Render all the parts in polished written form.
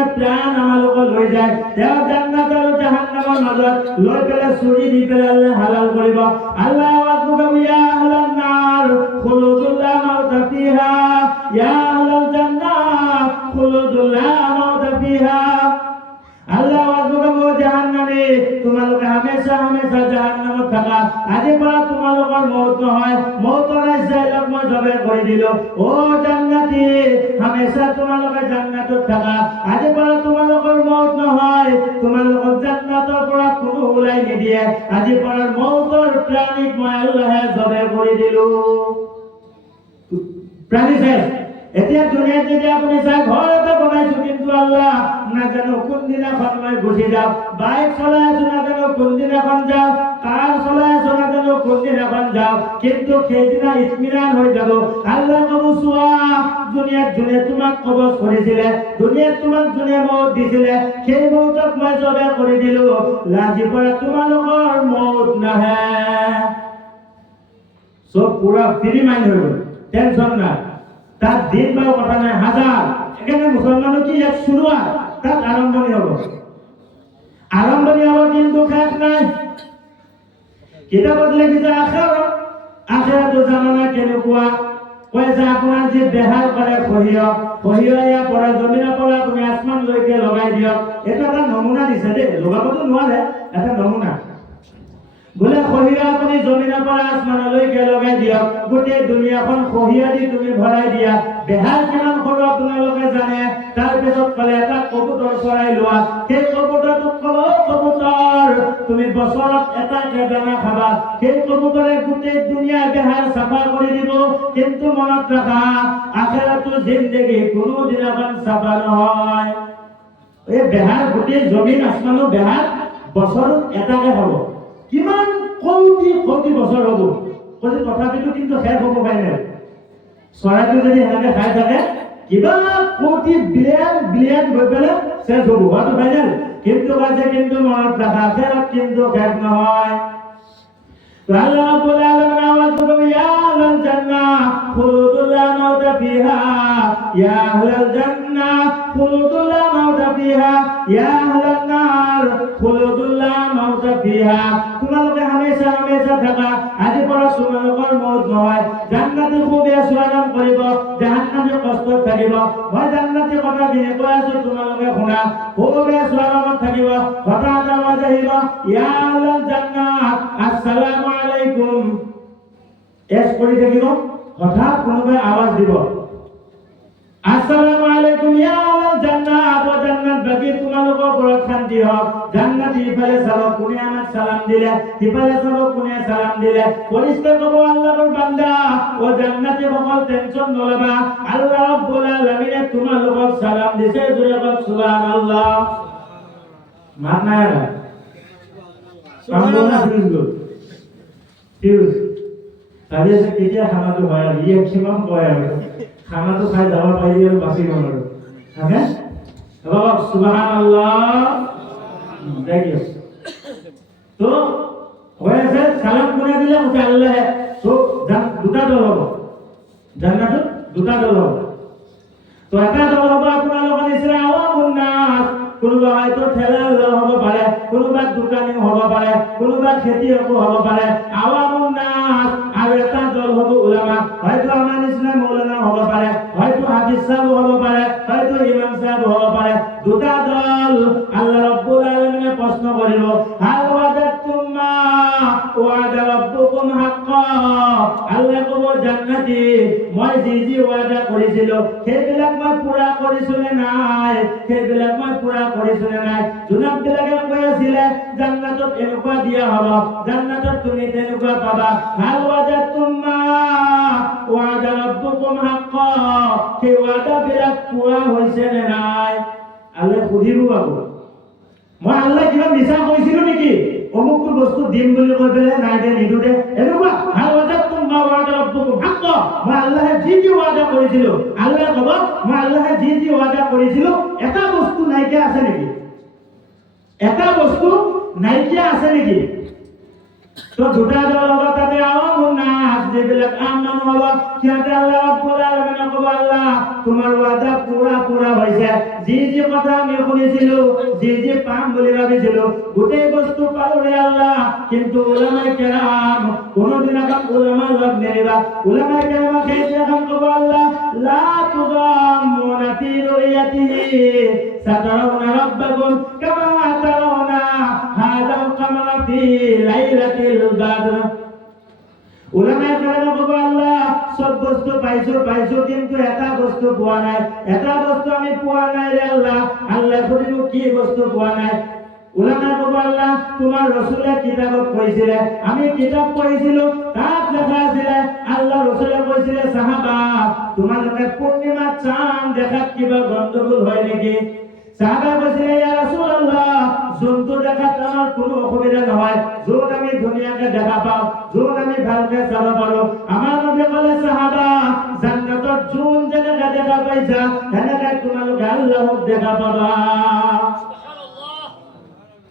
যেদিনা প্ৰাণ আমালোকক লৈ যায় তেওঁ জান্নাত আৰু জাহান্নামৰ মাজত লৈ পেলাই চুৰি দি পেলাই আল্লাহ হালাল কৰিব আল্লাহ আকবাৰ ইয়া আহলান নাৰ খুলুদুল লা মাউতা ফিহা ইয়া আহলাল জান্নাহ খুলুদুল লা মাউতা ফিহা আল্লাহ আকবার জাহান্নামে তোমালোকে হামেশা হামেশা জাহান্নামত থাকা আজি পৰা তোমালোকৰ মৌত নহয় মৌতৰ আইসাইলক মই জবে কৰি দিলো ও জান্নাতি হামেশা তোমালোকে জান্নাতত থাকা আজি পৰা তোমালোকৰ মৌত নহয় তোমালোকক জান্নাতৰ পৰা কোনো ওলাই নিদিয়ে আজি পৰা মৌতৰ প্ৰাণীক মই আল্লাহে জবে কৰি দিলো প্ৰাণী শেষ এতিয়া দুনিয়াত যদি আপুনি চাই ঘৰ এটা বনাইছো কিন্তু আল্লাহ নাজানো কোন দিনাখন মই গুচি যাওঁ বাইক চলাই আছো নাজানো কোন দিনাখন যাওঁ কাৰ চলাই আছো নাজানো কোন দিনাখন যাওঁ কিন্তু সেইদিনা ইতমিনান হৈ যাব আল্লাহ কব চোৱা দুনিয়াত যোনে তোমাক কবজ কৰিছিলে দুনিয়াত তোমাক যোনে মৌত দিছিলে সেই মৌতক মই জবে কৰি দিলো লাজি পৰা তোমালোকৰ মৌত নাহে সব পুৰা ফ্ৰী মাইন্ড হৈ গ'ল টেনশন নাই তার দিন বা কথা নাই হাজার এখানে মুসলমানও কি এক শুরুয়াত তার আরম্ভণি হলো কিন্তু শেষ নাই কিতাবত লিখিছে আখিরাত জামানা কেনেকুৱা কইছে আপোনাৰ যে বেহাল কৰে খহিয়া পৰা জমিনৰ পৰা তুমি আসমান লৈকে লগাই দিয়ক এটা এটা নমুনা দিছে দেই লগাবতো নোৱাৰে এটা নমুনা बोले खहिया अपनी जमीन पर आसमान लैके लगाई दिया गोटे दुनियाखन खहिया दी তুমি ভৰাই দিয়া বেহাল কিমান খৰ আপোনালোকে জানে তাৰ পিছত কলে এটা কবুতৰ চৰাই লোৱা সেই কবুতৰটোক কলো কবুতৰ তুমি বছৰত এটা দানা খাবা সেই কবুতৰে গোটেই দুনিয়া বেহাল সাফা কৰি দিব কিন্তু মনত ৰাখা আখিৰাতৰ জিন্দেগী কোনো দিনাখন সাফা নহয় এই বেহাল গোটেই জমিন আসমানো বেহাল বছৰত এটাকে হ'ব কিমান কোটি বছৰ হ'ব কৈছে তথাপিতো কিন্তু শেষ হ'ব ফাইনেল চৰাইটো যদি এনেকে খাই থাকে কিবা কোটি বিলিয়ন গৈ পেলাই শেষ হ'ব হোৱাটো ফাইনেল কিন্তু কৈছে কিন্তু মনত ৰাখা শেষ কিন্তু শেষ নহয় আল্লাহ রাব্বুল আলামিন আওয়াজ করবে ইয়া আহলাল জান্নাহ খুলুদুল লা মাউতা ফিহা ইয়া আহলাল জান্নাহ খুলুদুল লা মাউতা ফিহা ইয়া আহলান নার খুলুদুল লা মাউতা ফিহা তোমালোকে হামেশা হামেশা থাকা আজি পৰা তোমালোকৰ মৌত নহয় জান্নাতে খুবে সুৰাগাম কৰিব জাহান্নামে কষ্ট থাকিব মই জান্নাতে কথা দিনে কৈ আছো তোমালোকে শুনা খুবে সুৰাগামত থাকিব হঠাৎ আৱাজ আহিব ইয়া আহলাল জান্নাহ আসসালামু আলাইকুম এস কৰি থাকিব হঠাৎ কোনোবাই আৱাজ দিব আসসালামু আলাইকুম ইয়া আহলাল জান্নাত ওয়া জান্নাত বাকি তোমালোকৰ ওপৰত শান্তি হওক জান্নাতি ইফালে চাব কোনে আমাক সালাম দিলে ইফালে চাব কোনে সালাম দিলে ফেরেশতা কব আল্লাহর বান্দা ও জান্নাতি সকল টেনশন নলবা আল্লাহ রাব্বুল আলামিন তোমালোকক সালাম দিছে জোরে বল সুবহানাল্লাহ মানায়া সুবহানাল্লাহ ফিউজ তাহলে যে কেতিয়া খানাটো হয় আর ইয়ে কিমান কয় আৰু খানাটো খাই যাব পাৰি আৰু বাছি গ'ল আৰু হয়নে বাবা সুবহানাল্লাহ देखिए तो वैसे সালাম কোনে দিলে ওটা আল্লাহ সো দুটা দল হ'ব জান্নাত দুটা দল হ'ব তো এটা দল হ'ব আপোনালোকৰ নিচিনা আৱামুন নাস কোনোবা হয়তো ঠেলা হ'ব পাৰে কোনোবা দোকানী হ'ব পাৰে কোনোবা খেতিয়ক হ'ব পাৰে আৱামুন নাস আৰু এটা দল হ'ব উলামা হয়তো আমাৰ নিচিনা মৌলানা হ'ব পাৰে হয়তো হাফিজ সাহেব হ'ব পাৰে হয়তো ইমাম সাহেব হ'ব পাৰে দুটা দল আল্লাহ রাব্বুল আলামিনে প্রশ্ন করিব হাল ওয়াজাতুম মা ওয়াদা রাব্বুকুম হাক্কা আল্লাহ কব জান্নাতি মই যি ওয়াদা কৰিছিল সেইবিলাক মই পুৰা কৰিছো নে নাই সেইবিলাক মই পুৰা কৰিছো নে নাই জুনাববিলাকে কৈ আছিলে জান্নাতত এনেকুৱা দিয়া হ'ব জান্নাতত তুমি তেনেকুৱা পাবা হাল ওয়াজাতুম মা ওয়াদা ৰাব্বুকুম হাক্কা সেই ওয়াদাবিলাক পুৰা হৈছে নে নাই আল্লাহ সুধিব আকৌ মই আল্লাহ কিবা মিছা কৈছিলো নেকি অমুকটো বস্তু দিম বুলি কৈ পেলাই নাই দে নিদু দে এনেকুৱা হাল ওয়াজাতুম মা ওয়াদা ৰাব্বুকুম হাক্কা মই আল্লাহে যি ওয়াদা কৰিছিলো আল্লাহ কব মই আল্লাহে যি ওয়াদা কৰিছিলো এটা বস্তু নাইকিয়া আছে নেকি এটা বস্তু নাইকিয়া আছে নেকি তো দুটা দল হ'ব তাতে আওয়ামুন নাস যিবিলাক আম মানুহ হ'ব সিহঁতে আল্লাহ ৰাব্বুল আলামিনক ক'ব আল্লাহ তোমাৰ ওয়াদা পুৰা হৈছে যি কথা আমি শুনিছিলো যি পাম বুলি ভাবিছিলো গোটেই বস্তু পালো ৰে আল্লাহ কিন্তু উলামায়ে কেৰাম কোনদিন এখন উলামা লগ নেৰিবা উলামায়ে কেৰাম এখন ক'ব আল্লাহ লা তুযাম্মুনা ফি রুয়াতিহি সাতারাউনা রাব্বাকুম কামা তারাউনা হাদাল কামারা ফি লাইলাতিল বাদর উলামায়ে কেরাম ক'ব আল্লাহ সব বস্তু পাইছো কিন্তু এটা বস্তু পোৱা নাই এটা বস্তু আমি পোৱা নাই ৰে আল্লাহ আল্লাহ সুধিব কি বস্তু পোৱা নাই উলামায়ে ক'ব আল্লাহ তোমাৰ ৰাসূলে কিতাবত কৈছিলে আমি কিতাব পঢ়িছিলো তাত লেখা আছিলে আল্লাহ ৰাসূলে কৈছিলে সাহাবা তোমালোকে পূৰ্ণিমা চাঁদ দেখাত কিবা গণ্ডগোল হয় নেকি সাহাবা কৈছিলে ইয়া ৰাসূলুল্লাহ যোনটো দেখাত আমাৰ কোনো অসুবিধা নহয় য'ত আমি ধুনীয়াকে দেখা পাওঁ য'ত আমি ভালকে চাব পাৰো আমাৰ নবী ক'লে সাহাবা জান্নাতত যোন যেনেকে দেখা পাইছা সেনেকে তোমালোকে আল্লাহক দেখা পাবা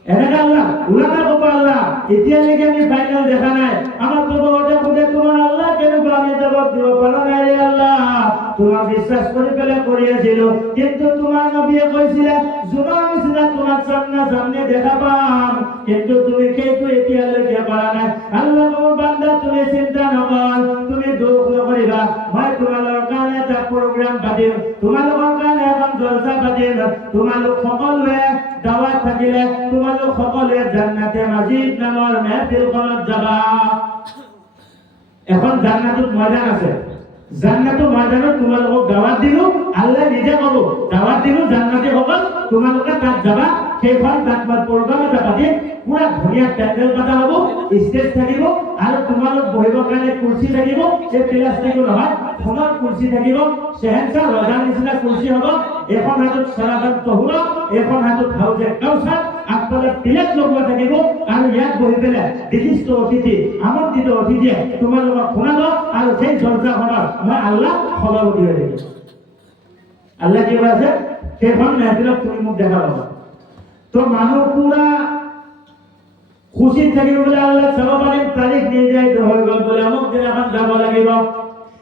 এনেকা আল্লাহ উলামা ক'ব আল্লাহ এতিয়ালৈকে আমি ফাইনাল দেখা নাই আমাৰ তবতে খুদে তোমাৰ আল্লাহ কেনেকুৱা আমি জবাব দিব পৰা নাই ৰে আল্লাহ তোমাক বিশ্বাস কৰি পেলাই কৰি আছিলো কিন্তু তোমাৰ নবীয়ে কৈছিলে জোনৰ নিচিনা তোমাক সামনে দেখা পাম কিন্তু তুমি সেইটো এতিয়ালৈকে কৰা নাই আল্লাহ মোৰ বান্দা তুমি চিন্তা নকৰ তুমি দুখ নকৰিবা মই তোমালোকৰ কাৰণে এটা প্ৰগ্ৰাম পাতিম তোমালোকৰ কাৰণে এখন জলসা পাতিম তোমালোক সকলোৱে দাওয়াত থাকিলে তোমালোক সকলোৱে জান্নাতে মাজিদ নামৰ মেহফিলখনত যাবা এখন জান্নাতুত ময়দান আছে জান্নাতুৰ ময়দানত তোমালোকক দাওয়াত দিলো আল্লাহ নিজে ক'ব দাওয়াত দিলো জান্নাতি সকল তোমালোকে তাত যাবা সেইখন তাত প্ৰগ্ৰাম এটা পাতিম পুৰা ধুনীয়া পেণ্ডেল পাতা হ'ব ষ্টেজ থাকিব আৰু তোমালোক বহিবৰ কাৰণে কুৰ্চি থাকিব এই প্লাষ্টিকৰ নহয় সোণৰ কুৰ্চি থাকিব চেহেনশাহ ৰজাৰ নিচিনা কুৰ্চি হ'ব এখন হাতত চাৰাবান তহুৰ এখন হাতত হাউজে কাউচাৰ আগফালে প্লেট লগোৱা থাকিব আৰু ইয়াত বহি পেলাই বিশিষ্ট অতিথি আমন্ত্ৰিত অতিথিয়ে তোমালোকক শুনাব আৰু সেই জলসাখনত মই আল্লাহ সভাপতি হৈ থাকিম আল্লাহ কি আছে সেইখন মেহফিলত তুমি মোক দেখা পাবা তো মানুহ পুৰা খুশিত থাকিব বোলে আল্লাহ চাব পাৰিম তাৰিখ নিৰ্ধাৰিত হৈ গ'ল বোলে অমুক দিনাখন যাব লাগিব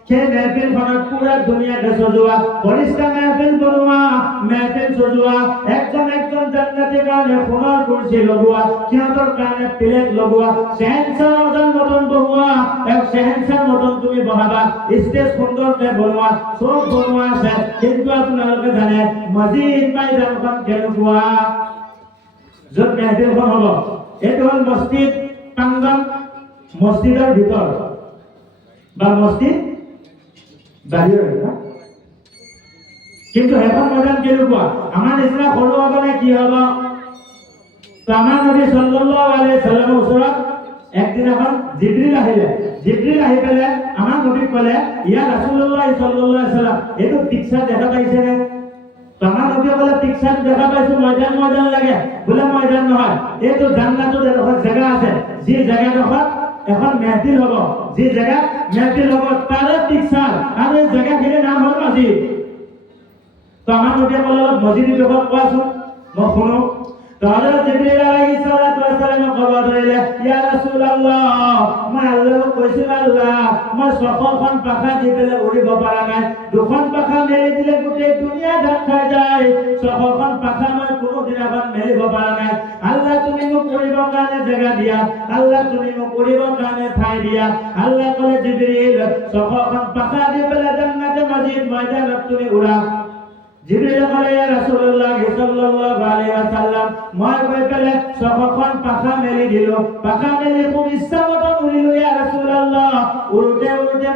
সেই মেহফিলখনত পুৰা ধুনীয়াকে সজোৱা পৰিষ্কাৰ মেহফিল বনোৱা মেহফিল সজোৱা একজন জান্নাতীৰ কাৰণে সোণৰ কুৰ্চি লগোৱা সিহঁতৰ কাৰণে প্লেট লগোৱা চেহেনশাহ ৰজাৰ মতন বহোৱা চেহেনশাহ মতন তুমি বহাবা ষ্টেজ সুন্দৰকে বনোৱা চব বনোৱা আছে কিন্তু আপোনালোকে জানে মছজিদ ময়দানখন কেনেকুৱা য'ত মেহফিলখন হ'ব এইটো হ'ল মছজিদ প্ৰাংগণ মছজিদৰ ভিতৰ বা মছজিদ বাহিৰৰ কিন্তু এখন ময়দান কেনেকুৱা আমাৰ নিচিনা সৰু হ'ব নে কি হ'ব আমাৰ নবী সাল্লাল্লাহু আলাইহি সাল্লামৰ ওচৰত একদিনাখন জিবৰিল আহি পেলাই আমাৰ নবীক ক'লে ইয়া ৰাসূলুল্লাহ সাল্লাল্লাহু আলাইহি সাল্লাম এইটো পিকচাৰ দেখা পাইছেনে আমাৰ নবীয়ে ক'লে পিকচাৰ দেখা পাইছো ময়দান লাগে বোলে ময়দান নহয় এইটো জান্নাতত এডোখৰ জেগা আছে যি জেগাডোখৰ এখন মেহফিল হ'ব যি জেগা মেহফিল হ'ব তাৰে পিকচাৰ আৰু এই জেগাখিনিৰ নাম হ'ল মছজিদ তো আমাৰ নবীয়ে ক'লে মছজিদৰ বিষয়ে কোৱাচোন মই শুনো হযরত জিবরিল আলাইহিস সালাতু ওয়াস সালাম খবর দিলে ইয়া রাসূলুল্লাহ মই আল্লাহক কৈছো আল্লাহ মই ছখন পাখা দি পেলে উড়িব পাৰা নাই দুখন পাখা মেলি দিলে গোটেই দুনিয়া ঢাক খাই যায় ছখন পাখা মই কোনো দিনাখন মেলিব পাৰা নাই আল্লাহ তুমি মোক উড়িব কাৰণে জায়গা দিয়া আল্লাহ তুমি মোক উড়িব কাৰণে ঠাই দিয়া আল্লাহ ক'লে জিবরিল ছখন পাখা দি পেলে জান্নাতে মসজিদ ময়দানত তুমি উড়া জিবরিল ক'লে ইয়া রাসূলুল্লাহ সাল্লাল্লাহু আলাইহি ওয়াসাল্লাম মই গৈ পেলে ছখন পাখা মেলি দিলো পাখা মেলি খুব ইচ্ছা মতো উৰিলো ইয়া ৰাসূলুল্লাহ উৰুতে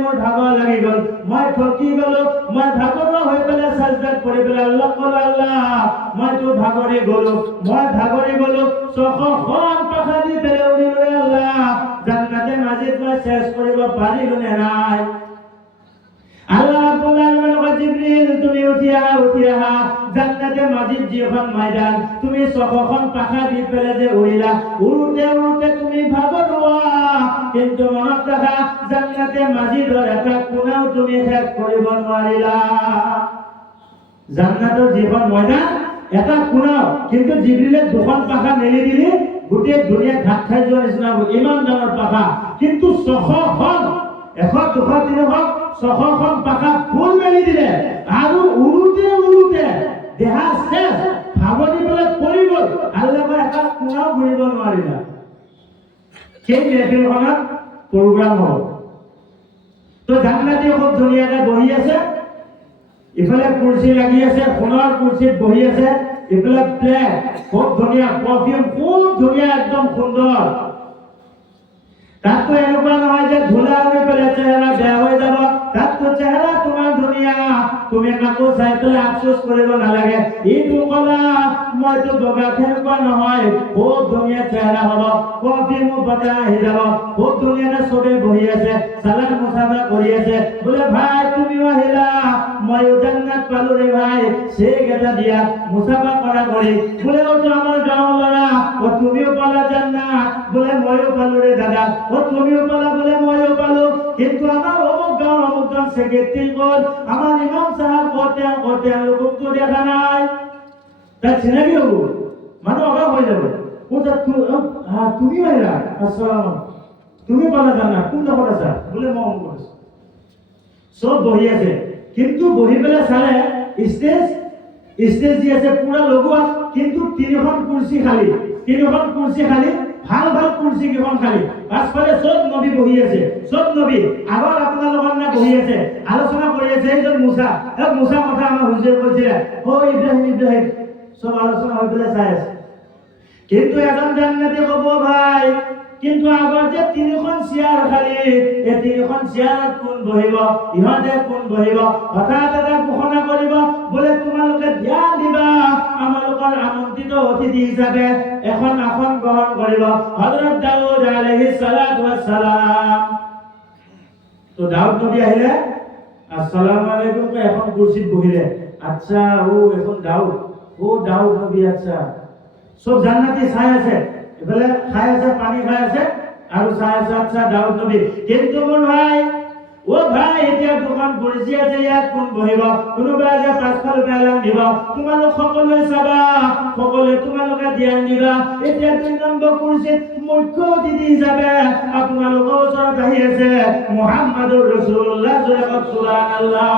মোৰ ভাগৰ লাগি গ'ল মই থকি গ'লো মই ভাগৰ হৈ পেলে সাজদাত পৰি পেলে আল্লাহ ক'লে আল্লাহ মই তো ভাগৰি গ'লো ছখন পাখা দি পেলে উৰিলো আল্লাহ জান্নাতে মসজিদ মই শেষ কৰিব পাৰিলো নে নাই আল্লাহ রাব্বুল আলামিন কয় জিবরিল তুমি উঠি আহা জান্নাতে মসজিদ যিখন ময়দান তুমি ছখন পাখা দি পেলে যে উৰিলা উৰুতে তুমি ভাগৰুৱা কিন্তু মনত ৰাখা জান্নাতে মসজিদৰ এটা কোণাও তুমি শেষ কৰিব নোৱাৰিলা জান্নাতৰ যিখন ময়দান এটা কোণাও কিন্তু জিবৰিলে দুখন পাখা মেলি দিলি গোটেই দুনিয়া ভাত খাই যোৱাৰ নিচিনা হ'ব, ইমান ডাঙৰ পাখা। কিন্তু 600খন 100 200 300 600খন পাখা ফুল মেলি দিলে আৰু উৰুতে দেহা শেষ, ভাগৰি পেলাই পৰি গ'ল। আল্লাহ এটা কোণাও ঘূৰিব নোৱাৰিলা। সেই মেহফিলখনত প্ৰগ্ৰাম হ'ল। তো জান্নাতি খুব ধুনীয়াকে বহি আছে, ইফালে কুৰ্চি লাগি আছে, সোণৰ কুৰ্চিত বহি আছে, ইফালে প্লেট খুব ধুনীয়া, পাৰফিউম খুব ধুনীয়া, একদম সুন্দৰ। তাততো এনেকুৱা নহয় যে ধূলা উৰি পেলাই চেহেৰা বেয়া হৈ যাব, তাততো চেহেৰা তোমাৰ ধুনীয়া, তুমি কাকো চাই পেলাই আফচোচ কৰিব নালাগে, এইটো কলা মইতো বগা, তেনেকুৱা নহয়। খুব ধুনীয়া চেহেৰা হ'ব, পাৰফিউমো বতাহ আহি যাব, খুব ধুনীয়াকে চবে বহি আছে, সালাম মুসাফা কৰি আছে। বোলে ভাই তুমিও আহিলা, মইও জান্নাত পালো ৰে ভাই, চেক এটা দিয়া মুসাফা কৰা কৰি। বোলে ও তো আমাৰ গাঁৱৰ ল'ৰা, ও তুমিও পালা জান্নাত, বোলে মইও পালো রে দাদা, ও তুমিও পালা, বোলে মইও পালো। কিন্তু আমার অমুক গাঁৱৰ সেক্রেটারি ক'ত, আমার ইমাম সাহেব ক'ত, লোকক তো দেখা নাই। তার চিনাকি হবো, মানুষ অবাক হয়ে যাবে। ও তুমি ভাইরা, আসসালাম, তুমি পালা জান্নাত, কোন দখত আছা? বোলে মই অমুক আছো। সব বহি আছে, কিন্তু বহি পেলাই চালে স্টেজ দি আছে পুৰা লগোৱা, কিন্তু 3খন কুৰ্চি খালি, 3খন কুৰ্চি খালি, ভাল কুৰ্চি কেইখন খালি। পাছফালে সব নবী বহি আছে, সব নবী আগত আপোনালোকৰ না বহি আছে, আলোচনা কৰি আছে। এইজন মুসা কথা আমাৰ হুজুৰে কৈছিলে, ও ইব্ৰাহিম, সব আলোচনা হৈ পেলাই চাই আছে। কিন্তু এজন জান্নাতি ক'ব ভাই, কিন্তু আগত যে 3খন চেয়াৰ খালি, এই 3খন চেয়াৰত কোন বহিব, ইহঁতে কোন বহিব? হঠাৎ এটা ঘোষণা কৰিব, বোলে তোমালোকে ধ্যান দিবা, আমালোকৰ আমন্ত্ৰিত অতিথি হিচাপে এখন আসন গ্ৰহণ কৰিব, হযৰত দাউদ আলাইহিস সালাতু ওয়াস সালাম। তো দাউদ নবী আহিলে, আসসালামু আলাইকুম কৈ এখন কুৰ্চীত বহিলে। আচ্ছা, ও এখন দাউদ নবী, আচ্ছা। সব জান্নাতি চাই আছে, এফালে খাই আছে, পানী খাই আছে আৰু চাই আছে, আচ্ছা দাউদ নবী। কিন্তু মোৰ ভাই, ও ভাই, এতিয়া দোকান বহিছে আছে, ইয়াত কোন বহিব? কোনোবাই যে পাছফালে এলান দিব, তোমালোক সকলোৱে চাবা, সকলোৱে তোমালোকে ধ্যান দিবা। এতিয়া 2 নম্বৰ কুৰ্চীত মুখ্য অতিথি হিচাপে আপোনালোকৰ ওচৰত আহি আছে মুহাম্মাদুৰ ৰাসূলুল্লাহ, সুবহানাল্লাহ।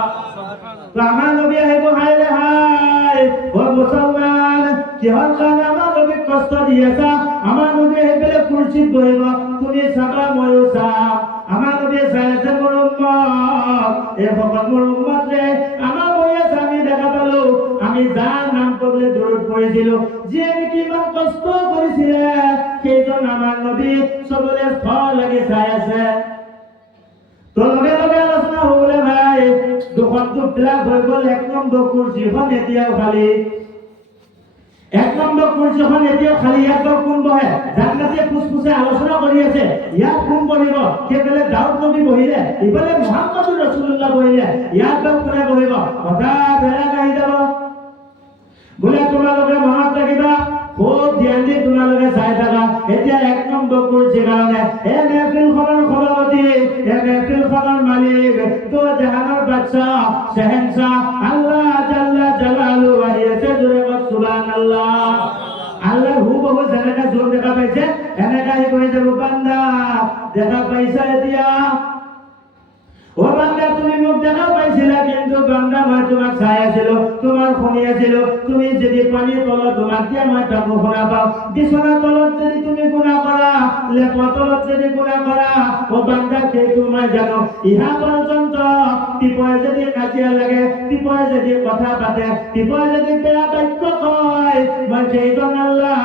তো আমাৰ নবী আহিব, হাই ৰে হাই, ও মুছলমান, কিহৰ কাৰণে আমাৰ নবীক কষ্ট দি আছা? আমাৰ নবী আহি পেলাই কুৰ্চীত বহিব, তুমি চাবা, ময়ো চাম। আমাৰ নবী চাই আছে মোৰ উম্মত, এই ভকত মোৰ উম্মত ৰে, আমাৰ বহি আছে, আমি দেখা পালো, আমি যাৰ নাম ক'বলৈ দূৰত পৰিছিলো, যিয়ে নেকি ইমান কষ্ট কৰিছিলে, সেইজন আমাৰ নবী চবলে থৰ লাগি চাই আছে। তো লগে আলোচনা হ'বলে ভাই, 2খনটো ফিলাপ হৈ গ'ল, 1 নম্বৰ কুৰ্চীখন এতিয়াও খালী। 1 নম্বৰ কুৰ্চীখন এতিয়াও খালী, ইয়াত কোন বহে? জান্নাতীয়ে ফুসফুসে আলোচনা কৰি আছে, ইয়াত কোন বহিব? সেইফালে দাউদ নবী বহিলে, ইফালে মুহাম্মাদুৰ ৰাসূলুল্লাহ বহিলে, ইয়াত কোনে বহিব? হঠাৎ বেলেগ আহি যাব। বোলে তোমালোকে মনত ৰাখিবা, খুব ধ্যান দি তোমালোকে চাই থাকা। এতিয়া 1 নম্বৰ কুৰ্চীৰ কাৰণে এই মেহফিলখনৰ সভাপতি, এই মেহফিলখনৰ মালিক, তো জাহানৰ বাদশাহ, শ্বাহেনশাহ আল্লাহ জাল্লা জালালুহু আহি আছে। জোৰে কওক সুবহানাল্লাহ। আল্লাহ হুবহু যেনেকে জোৰ দেখা পাইছে, এনেকে আহি কৈ যাব, বান্দা দেখা পাইছা এতিয়া? ও বান্দা, তুমি মোক দেখা পাইছিলা, কিন্তু বান্দা মই তোমাক চাই আছিলো, তোমার শুনি আছিলো। তুমি যদি পানীৰ তলত তোমাক দিয়া, মই তাকো শুনা পাওঁ। বিছনাৰ তলত যদি তুমি গুনাহ কৰা, লেপৰ তলত যদি গুনাহ কৰা, ও বান্দা সেইটো মই জানো। ইহা পৰ্যন্ত পিপয়ে যদি কাজিয়া লাগে, পিপয়ে যদি কথা পাতে, পিপয়ে যদি বেয়া বাক্য কয়, মই সেইজন আল্লাহ,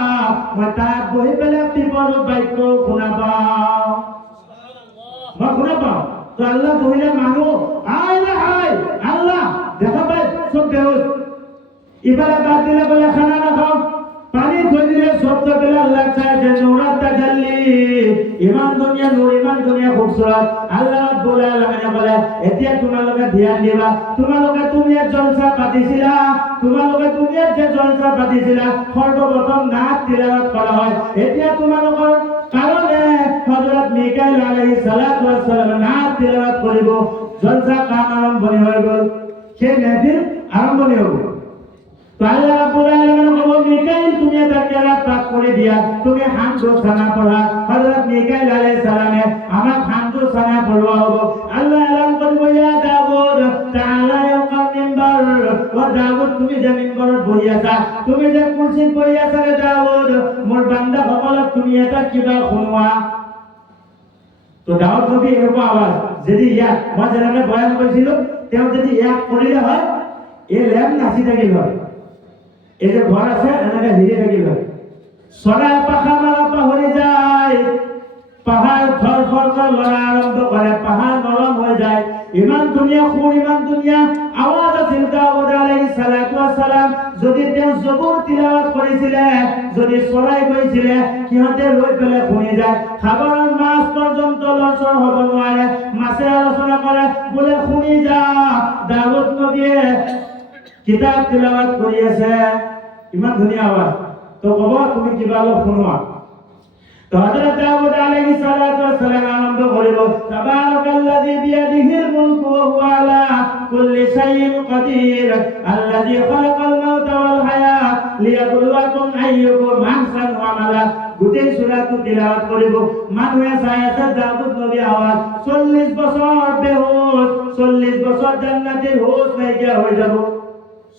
মই তাত বহি পেলাই পিপৰ বাক্য শুনা পাওঁ, মই শুনা পাওঁ। তো আল্লাহ বহিলে মানুহ আয় না আয়, আল্লাহ দেখা পায় সব বেহুশ। ইফালে বাদ দিলে বলে খানা না খাও, পানি থৈ দিলে শব্দ পেলে আল্লাহ চাইছে নূরাত তাজাল্লি, ইমান দুনিয়া নূর, ইমান দুনিয়া খুবসুরত। আল্লাহ রাব্বুল আলামিন বলে, এতিয়া তোমালোকে ধ্যান দিবা, তোমালোকে দুনিয়াত জলসা পাতিছিলা, তোমালোকে দুনিয়াত যে জলসা পাতিছিলা, সর্বপ্রথম নাচ তিলাওয়াত করা হয়। এতিয়া তোমালোকৰ কাৰণে হযৰত মিকাইল আলাইহিস সালাতু ওয়াস সালাম নাচ তিলাওয়াত কৰিব, জলসা কাম আৰম্ভণি হৈ গ'ল, সেই মেহফিল আৰম্ভণি হ'ব। তো আল্লাহ ৰাব্বুল আলামিন কব, মিকাইল তুমি এটা কেৰাত পাঠ কৰি নামে দিয়া তুমি হামদু সানা পড়া হযরত মিকাইল আলাইহিস সালামে আমাক হামদু সানা পড়বা হবে আল্লাহ এলান করব ইয়া দাউদ তাআলা ইয়াকাম মিনবার ও দাউদ তুমি যে মিনবারত বহি আছা তুমি যে কুরসিত বহি আছা রে দাউদ মোর বান্দা সকলক তুমি এটা কিবা শুনোৱা তো দাউদ নবী এৰকম আওয়াজ যদি ইয়াক মই যেনেকৈ বয়ান কৰিছিলো তেওঁ যদি ইয়াক কৰিলে হয় এই লেম নাচি থাকিল হয় এই যে ঘৰ আছে এনেকৈ হিৰি থাকিল হয় চৰাই পাখা মাৰা পাহৰি যায় পাহাৰ থৰ থৰ থৰ লৰা আৰম্ভ কৰে পাহাৰ নৰম হৈ যায় ইমান ধুনীয়া সুৰ ইমান ধুনীয়া আৱাজ আছিল দাউদ আলাইহিস সালাম যদি তেওঁ জবুৰ তিলাওয়াত কৰিছিলে যদি চৰাই গৈছিলে সিহঁতে ৰৈ পেলাই শুনি যায় সাগৰৰ মাছ পৰ্যন্ত লৰচৰ হ'ব নোৱাৰে মাছে আলোচনা কৰে বোলে শুনি যা দাউদ নবীয়ে কিতাপ তিলাওয়াত কৰি আছে ইমান ধুনীয়া আৱাজ তো ক'ব তুমি কিবা অলপ শুনোৱা তো হযরত দাউদ আলাইহিস সালাম আরম্ভ করিল তাবারাকাল্লাযী বিয়াদিহিল মুলকু ওয়া হুয়া আলা কুল্লি শাইইন কাদির আল্লাযী খালাকাল মাউতা ওয়াল হায়াত লিয়াবলুয়াকুম আইয়ুকুম আহসানু আমালা গোটেই সূরাটো তিলাওয়াত কৰিব মানুহে চাই আছে দাউদ নবী আৱাজ 40 বছৰ বেহুশ 40 বছৰ জান্নাতের হোশ নাইকিয়া হৈ যাব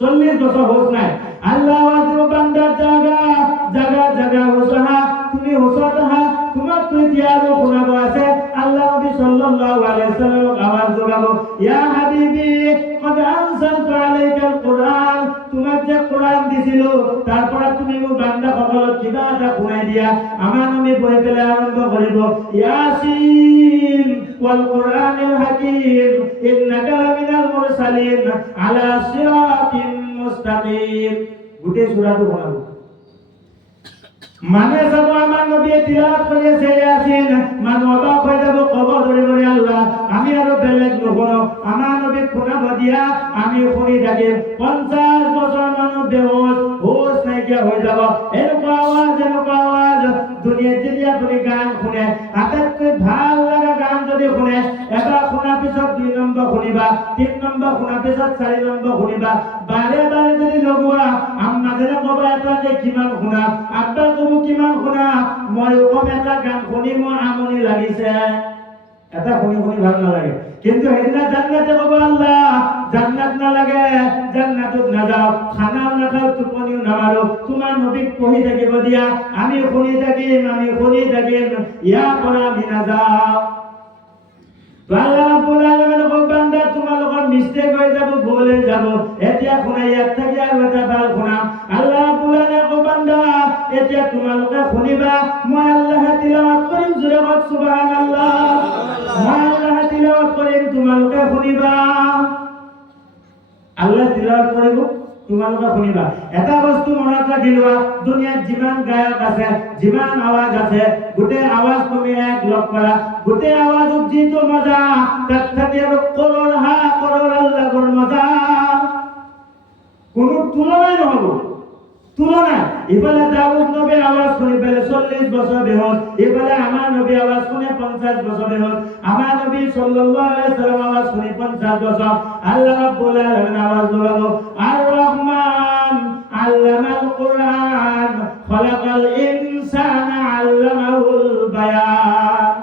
40 বছর হোশ নাই আল্লাহ আওয়াজ বান্দার জাগা জাগা জাগা হোসহা তুমি হোসত হা তোমার তুই দিয়ারো শুনাবো আছে আল্লাহ নবী সাল্লাল্লাহু আলাইহি সাল্লাম আওয়াজ জোগাবো ইয়া হাবিবি কদ আনসালতু আলাইকাল কুরআন তোমাক যে কোরআন দিছিল তারপর তুমি মো বান্দা সকলক কিবা এটা শুনাই দিয়া আমার নবী বই পেলে আরম্ভ করিব ইয়াসিন ওয়াল কুরআনিল হাকীম ইন্নাকা লামিনাল মুরসালিন আলা সিরাতিন মুস্তাকিম গোটেই সূরাটো শুনাবো মানে যাব আমার নবী তিলাওয়াত কৰি আছে ইয়াসিন মানুহ অবাক হৈ যাব কব ধৰিব আল্লাহ আমি আৰু বেলেগ নশুনো আমাৰ নবী শুনাব দিয়া আমি শুনি থাকিম 50 বছৰ মানুহ বেহুশ হোশ নাইকিয়া হৈ যাব এনেকুৱা আৱাজ দুনিয়াত যদি আপুনি গান শুনে আটাইতকৈ ভাল লগা গান যদি শুনে এবাৰ শুনাৰ পিছত 2 নম্বৰ শুনিবা 3 নম্বৰ শুনাৰ পিছত 4 নম্বৰ শুনিবা বাৰে বাৰে যদি লগোৱা আম্মা যেনে ক'বা এটা যে কিমান শুনা আব্বা ক'ব কিমান শুনা মই কম এটা গান শুনি মোৰ আমনি লাগিছে এটা শুনি ভাল নালাগে কিন্তু সেইদিনা জান্নাতে ক'ব আল্লাহ জান্নাত নালাগে জান্নাতত নাযাও খানাও নাখাও টোপনিও নামাৰো তোমাৰ নবীক পঢ়ি থাকিব দিয়া আমি শুনি থাকিম ইয়াৰ পৰা আমি নাযাওঁ আল্লাহ ৰাব্বুল আলামিন কয় বান্দা তোমালোকৰ মিস্টেক হৈ যাব ভুল হৈ যাব এতিয়া শুনাই ইয়াত থাকি আৰু এটা ভাল শুনাম আল্লাহ ৰাব্বুল আলামিন কয় বান্দা এতিয়া তোমালোকে শুনিবা মই আল্লাহ তিলাওয়াত কৰিম জোৰে কওক সুবহানাল্লাহ মই আল্লাহ তিলাওয়াত কৰিম তোমালোকে শুনিবা আল্লাহ তিলাওয়াত কৰিব তোমালোকে শুনিবা এটা বস্তু মনত ৰাখি লোৱা দুনিয়াত যিমান গায়ক আছে যিমান আৱাজ আছে গোটেই আৱাজ তুমি এক লগ কৰা গোটেই আৱাজত যিটো মজা তাত থাকি আৰু কৰোৰ আল্লাহৰ মজা কোনো তুলনাই নহব তুলনা ইফালে দাউদ নবীৰ আৱাজ শুনি পেলে 40 বছৰ বেহুশ ইফালে আমাৰ নবী আৱাজ শুনি 50 বছর বেহুশ আমার নবী সাল্লাল্লাহু আলাইহি সাল্লাম আওয়াজ শুনি 50 বছর আল্লাহ রাব্বুল আলামিন আওয়াজ বলাবো আর রহমান আল্লামাল কুরআন খলাকাল ইনসানা আল্লামাহুল বায়ান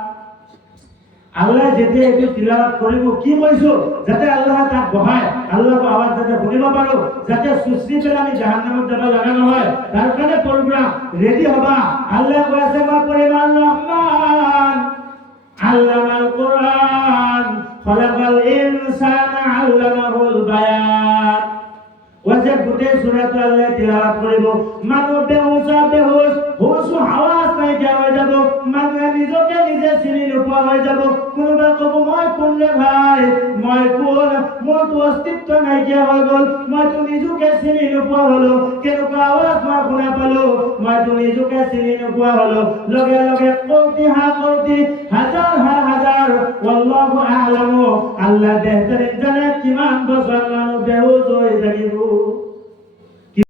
আল্লাহ যেতে একটু তিলাওয়াত কৰিব কি কৈছো যাতে আল্লাহ তাক বহায় আল্লাহৰ আওয়াজ যাতে শুনিব পাৰো যাতে সুশ্ৰী পেলে আমি জাহান্নামত যাব লাগা নহয় তাৰ কাৰণে প্ৰগ্ৰাম ৰেডি হবা আল্লাহ কৈছে মই পৰিমান ৰহমান আল্লামাল কুৰআন খলাকাল ইনসানা আল্লামাহুল বায়ান ওয়াজে গোটেই সূৰাটো আল্লাহ তিলাওয়াত কৰিব মানুহ বেহুশ হোশ আওয়াজ নাইকিয়া হৈ যাব মানুহে নিজকে নিজে চিনি নোপোৱা হৈ যাব কোনোবা ক'ব মই কোন ৰে ভাই মই কোন মোৰতো অস্তিত্ব নাইকিয়া হৈ গ'ল মইতো নিজকে চিনি নোপোৱা হলো কেনেকুৱা আৱাজ মই শুনা পালো মইতো নিজকে চিনি নোপোৱা হলো লগে লগে কোটি হাজাৰ আল্লাহু আ'লামু আল্লাহ বেহতৰিন জানে কিমান বছৰ মানুহ বেহুশ হৈ থাকিব